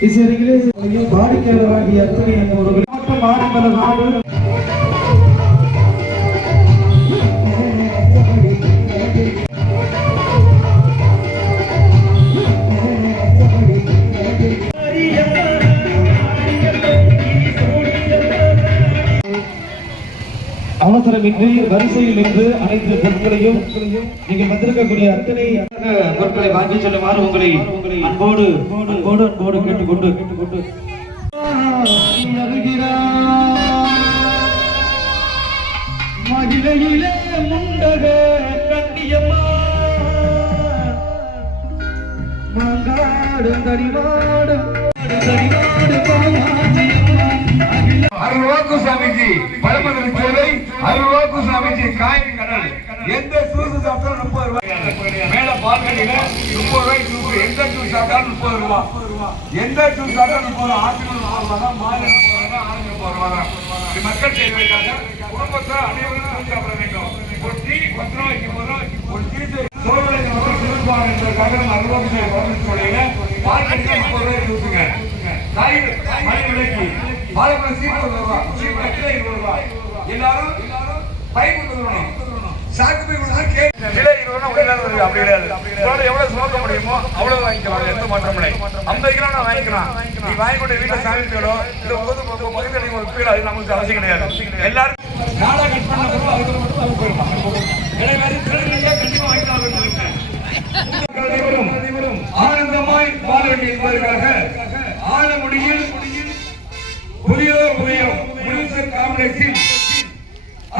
இசையருகிலே வாடிக்கையாளராகிய அத்தனை என்பவர்கள் மாவட்டம் ஆடம்பர நாடு. அவசரமின்றி வரிசையில் நின்று அனைத்து பொருட்களையும் நீங்கள் வந்திருக்கக்கூடிய அத்தனை பொருட்களை வாங்கி செல்லுமாறு உங்களை அன்போடு அன்போடு அன்போடு கேட்டுக்கொண்டு கேட்டுக்கொண்டு மகிழையிலே முண்டக கண்ணியம்மா. மாங்காடு தடிவாடு தடிவாடு பாமாச்சியம்மா அருள்வாக்கு சாமிஜி பழமதுரை சோலை அருள்வாக்கு சாமிஜி காயின் கடல். எந்த ஜூஸ் சாப்பிட்டாலும் முப்பது ரூபாய். மேல பால்கனியில முப்பது ரூபாய் ஜூஸ் எந்த ஜூஸ் சாப்பிட்டாலும் முப்பது ரூபா எந்த ஜூஸ் சாப்பிட்டாலும் முப்பது ரூபா ஆப்பிள் முப்பது ரூபா தான். மாலை முப்பது ரூபா ஆரஞ்சு முப்பது இது மக்கள் தேவைக்காக குடும்பத்தை அனைவரும் சாப்பிட வேண்டும். ஒரு டீ பத்து ரூபாய்க்கு முப்பது ரூபாய் ஒரு டீ சோழலை மக்கள் சிறப்பாக என்பதற்காக நம்ம அருள்வாக்கு சாமி பழமதுரை சோலையில பால்கனில முப்பது ரூபாய் ஜூஸுங்க காய்கறி வாழைப்பழம் ரூபா கிலோ இருபது ரூபா. எல்லாரும் பைப் கொடுக்கணும் சாக்கு பை கொடுத்தா கே கிலோ இருபது ரூபா உடனே வருது. அப்படி கிடையாது. உங்களால எவ்வளவு சுமக்க முடியுமோ அவ்வளவு வாங்கிக்கலாம். எந்த மாற்றம் இல்லை. ஐம்பது கிலோ நான் வாங்கிக்கலாம். நீ வாங்கி கொண்டு வீட்டுல சாமி இல்ல நீங்க ஒரு பீடோ அது நமக்கு அவசியம் கிடையாது. எல்லாரும் நாடா கட் பண்ண பிறகு அதுக்கு மட்டும் அது போயிடும் எனவே வேறு திருநெல்வேலியா கண்டிப்பா வாங்கிக்கலாம் அனைவரும் அனைவரும் ஆனந்தமாய் வாழ வேண்டும் என்பதற்காக ஆலமுடியில் புதியோர் புதியம் முனிசர் காம்ப்ளெக்ஸில்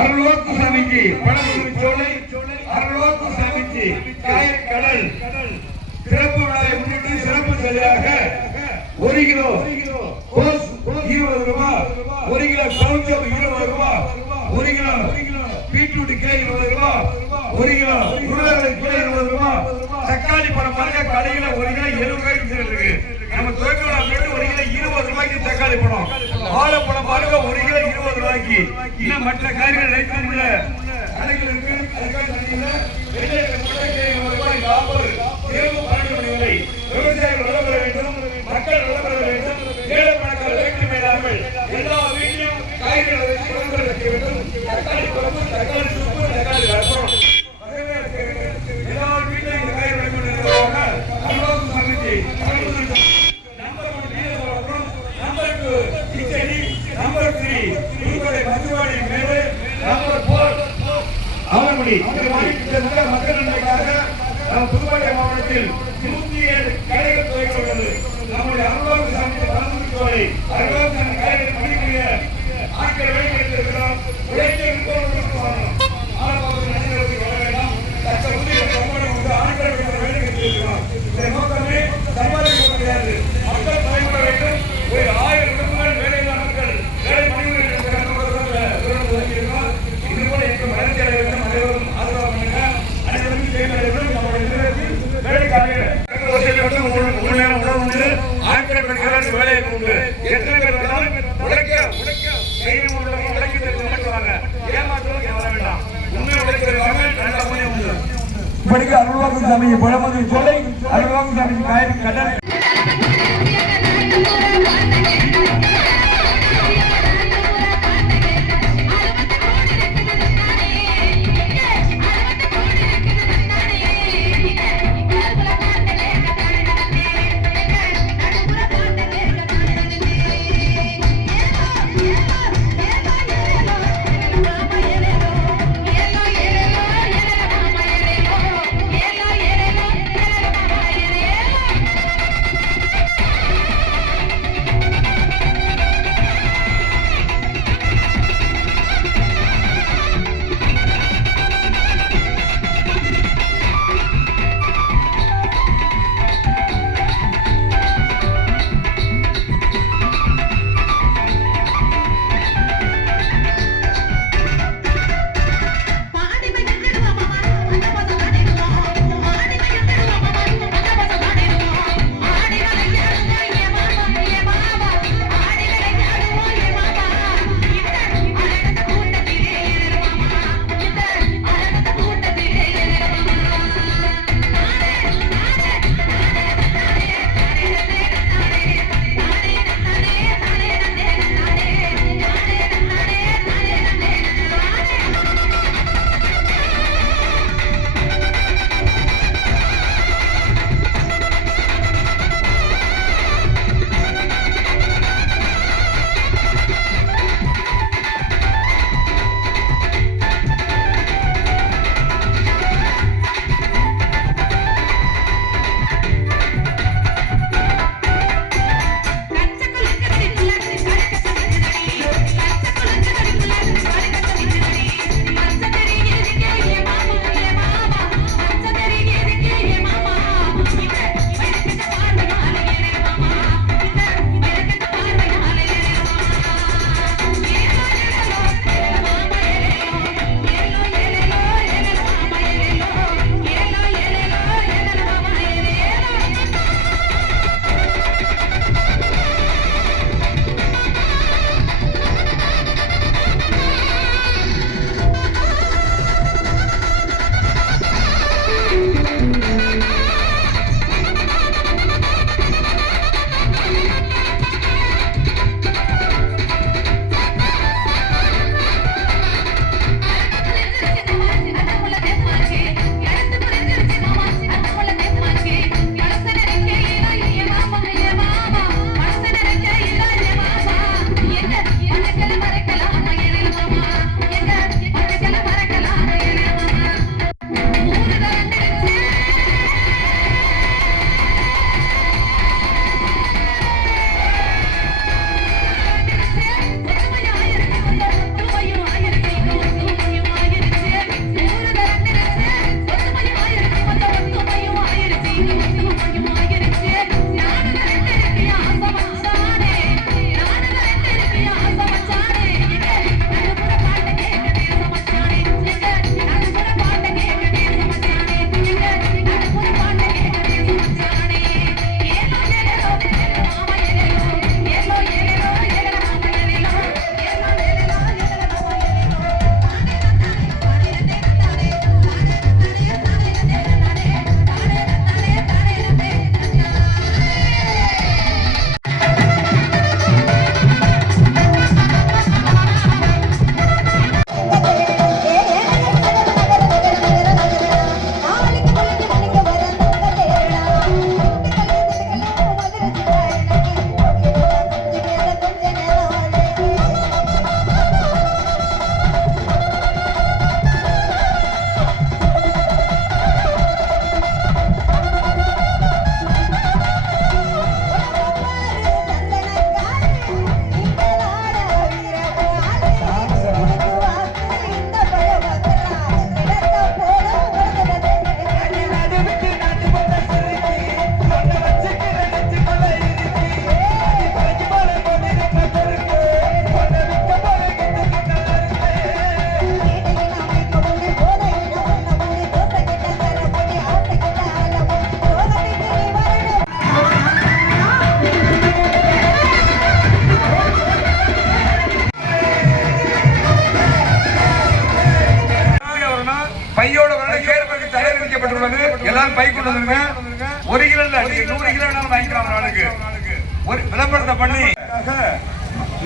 அருள்வாக்கு சாமிக்கு பழமுதிர் சோலை அருள்வாக்கு சாமிக்கு காயல் கடல் சிறப்பு விழாவை முன்னிட்டு சிறப்பு சலுகையாக ஒரு கிலோ கோஸ் இருபது ரூபாய் ஒரு கிலோ கவுச்சம் இருபது ரூபாய் ஒரு கிலோ பீட்ரூட் கிலோ இருபது ரூபாய் ஒரு கிலோ உருளைக்கிழங்கு கிலோ இருபது ரூபாய் தக்காளி பழம் பாருங்க கடையில ஒரு கிலோ எழுபது ரூபாய்க்கு வித்துட்டு இருக்கு நம்ம துவக்கோட அப்படின்ட்டு ஒரு கிலோ இருபது ரூபாய்க்கு தக்காளி பழம் வாழைப்பழம் பாருங்க ஒரு கிலோ இருபது ரூபாய்க்கு இன்னும் மற்ற காரியங்கள் ரைட் உள்ள கடைகள் இருக்கு அதுக்காக ஆவணமணி இந்த மக்கள் நன்மைக்காக புதுக்கோட்டை மாவட்டத்தில் நூத்தி ஏழு கடைகள் துவங்கியுள்ளது நம்முடைய அருள்வாக்கு சாமி பரமத்தி அருள்வாக்கு சாமி கடைகளை பணிக்கூடிய ஆட்களை வைத்திருக்கிறோம் உழைக்க ஒரு சில உணவு உண்டு ஆட்கள் பெண்கள் உண்டு. எத்தனை பேர் வந்தாலும் உழைக்க உழைக்க. தைரியம் உள்ளவங்க உழைக்குவாங்க வர வேண்டாம். உண்மை நல்ல உண்டு. இப்படிக்கு அருள்வாக்கு சாமி பழமதி சொல்லை அருள்வாக்கு சாமி காய்கறி கடல்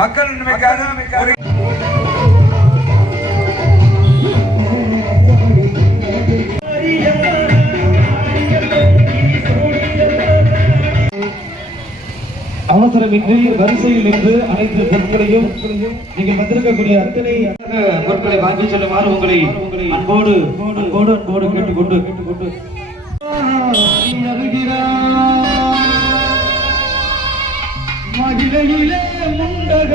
மக்கள் நன்மைக்காக அவசரமின்றி வரிசையில் நின்று அனைத்து பொருட்களையும் நீங்கள் வந்திருக்கக்கூடிய அத்தனை பொருட்களை வாங்கி செல்லுமாறு உங்களை அன்போடு அன்போடு அன்போடு கேட்டுக்கொண்டு. கேட்டுக்கொண்டு மகிழையிலே முண்டக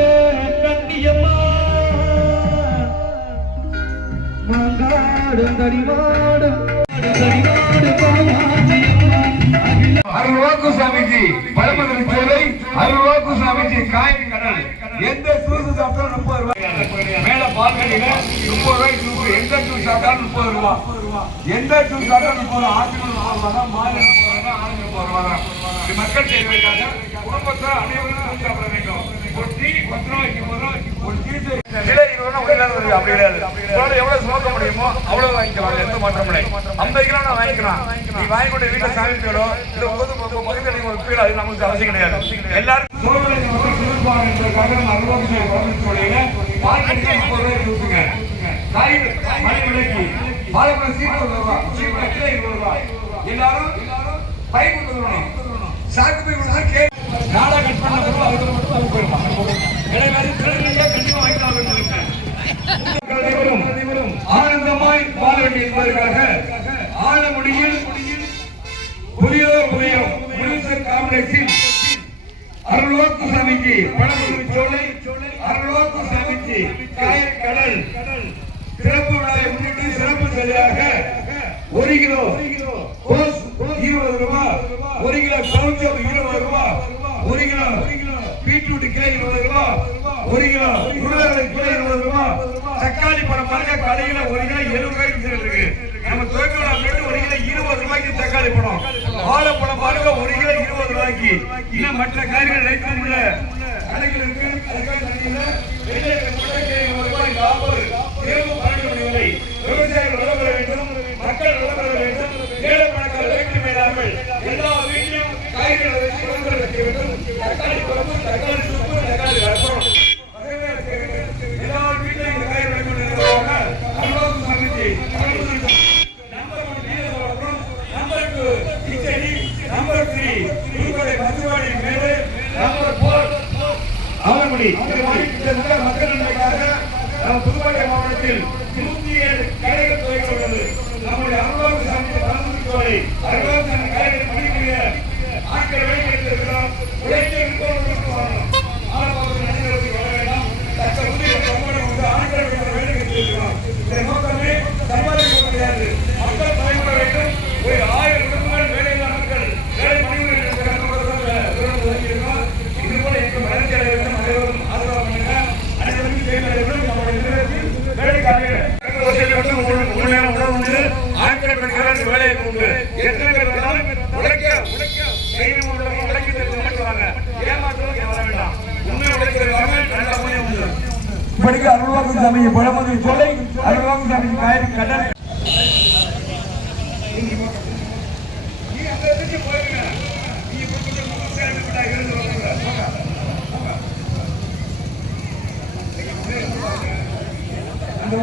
கண்ணியம்மா. மங்காடும் தடிமாடும் தடிமாடு அருள்வாக்கு சாமிஜி பழமதுரை சோலை அருள்வாக்கு சாமிஜி காயின் கடல். எந்த ஜூஸ் சாப்பிட்டாலும் முப்பது ரூபாய். மேல பால்கனில முப்பது ரூபாய் ஜூஸ் எந்த ஜூஸ் சாப்பிட்டாலும் முப்பது ரூபாய். எந்த ஜூஸ் சாப்பிட்டாலும் முப்பது ரூபாய். ரூபாய் ரூபாய் மக்கள் குடும்பத்தை அனைவரும் சாப்பிட வேண்டும். அப்படி கிடையாது. எவ்வளவு சுமக்க முடியுமோ அவ்வளவு வாங்கிக்கலாம். எந்த மாற்றம் இல்லை. ஐம்பது கிலோ நான் வாங்கிக்கலாம். நீ வாங்கி கொண்டு வீட்டுல சாமிக்கணும் இல்ல பொது பகுதியில் நீங்க ஒரு பீடா அது நமக்கு அவசியம் கிடையாது. எல்லாரும் எல்லாரும் பைக் சாக்கு போய் கொடுத்தா கே நாடா கட் பண்ண பிறகு அதுக்கு மட்டும் அவங்க போயிடுமா எனவே வேறு திருநெல்வேலியே கண்டிப்பா வாங்கிக்கலாம் அனைவரும் ஆனந்தமாய் வாழ வேண்டிய என்பதற்காக ஆலமுடியில் புதியோர் புதியோர் முனிசர் காம்ப்ளெக்ஸில் அருள்வாக்கு சாமிக்கு பழமுடி சோலை அருள்வாக்கு சாமிக்கு காயல் கடல் சிறப்பு விழாவை முன்னிட்டு சிறப்பு சரியாக ஒரு கிலோ கோஸ் இருபது ரூபாய் ஒரு கிலோ கவுச்சம் இருபது ரூபாய் ஒரு கிலோ பீட்ரூட் கிலோ இருபது ரூபா ஒரு கிலோ உருளைக்கிழங்கு கிலோ இருபது ரூபா. தக்காளி பழம் பாருங்க கடையில ஒரு கிலோ எழுபது ரூபாய்க்கு இருக்கு. நம்ம துவக்கோட ரேட்டு ஒரு கிலோ இருபது ரூபாய்க்கு தக்காளி பழம். வாழைப்பழம் பாருங்க ஒரு கிலோ இருபது ரூபாய்க்கு. இன்னும் மற்ற காய்கறி ரைட்டு உள்ள கடைகள் இருக்கு. அதுக்காக தண்ணியில வெள்ளை ரூபாய் நாற்பது. விவசாயிகள் வளம் பெற வேண்டும் மக்கள் வளம் பெற வேண்டும் ஏழை பணக்கார வேட்டு மேலாமல் எல்லா வீட்டிலும் காய்கறி வைத்து விளம்பரம் வைக்க வேண்டும் தக்காளி குழம்பு தக்காளி சூப்பு தக்காளி ரசம் எல்லா வீட்டிலும் இந்த காய்கறி விளம்பரம் நிறுவனமாக அனுபவம் சமைச்சு நம்பர் ஒன் வீடு வளர்க்கணும் number two Kichadi number three Pudukkottai Maduvadi Medu number four Alangudi இந்த மாதிரி கிட்டத்தட்ட மக்கள் நன்மைக்காக நம்ம புதுக்கோட்டை மாவட்டத்தில் நூத்தி ஏழு கடைகள் துவக்கப்பட்டது நம்முடைய அறுபது சாமி பரந்துக்கோளை அறுபது சாமி கடைகள் பணிபுரிய ஆட்கள் வேலை எடுத்திருக்கிறோம் உழைக்க விற்பவர்களுக்கு வரணும் ஆலப்பாக்கம் நடிகர்களுக்கு வர வேண்டாம் தக்க உதவி சம்பளம் வந்து ஆட்கள் வேலை எடுத்திருக்கிறோம் இந்த நோக்கமே சம்பாதிக்க முடியாது மக்கள் பயன்பட வேண்டும் ஒரு ஆயிரம் குடும்பங்கள் வேலையில்லா மக்கள் வேலை பணிபுரிய இது போல எங்கள் வளர்ச்சி அடைய வேண்டும் அனைவரும் ஆதரவு பண்ணுங்க அனைவருக்கும் தேவையான நம்முடைய நிறுவனத்தில் வேலைக்காரர்கள் வந்து மூணு மூணு நேரம் உணவு உண்டு ஆட்கள் பெண்கள் வேலையை உண்டு எத்தனை பேர் வேணாலும் உழைக்க உழைக்க தைரியம் உள்ளவங்க உழைக்க தெரிஞ்சு உழைக்குவாங்க ஏமாற்றுவதற்கு வர வேண்டாம் உண்மை உழைக்கிறவங்க நல்ல புண்ணியம் உண்டு இப்படிக்கு அருள்வாக்கு சாமி பழமதி சொல்லை அருள்வாக்கு சாமி காயிரி கடல் அந்த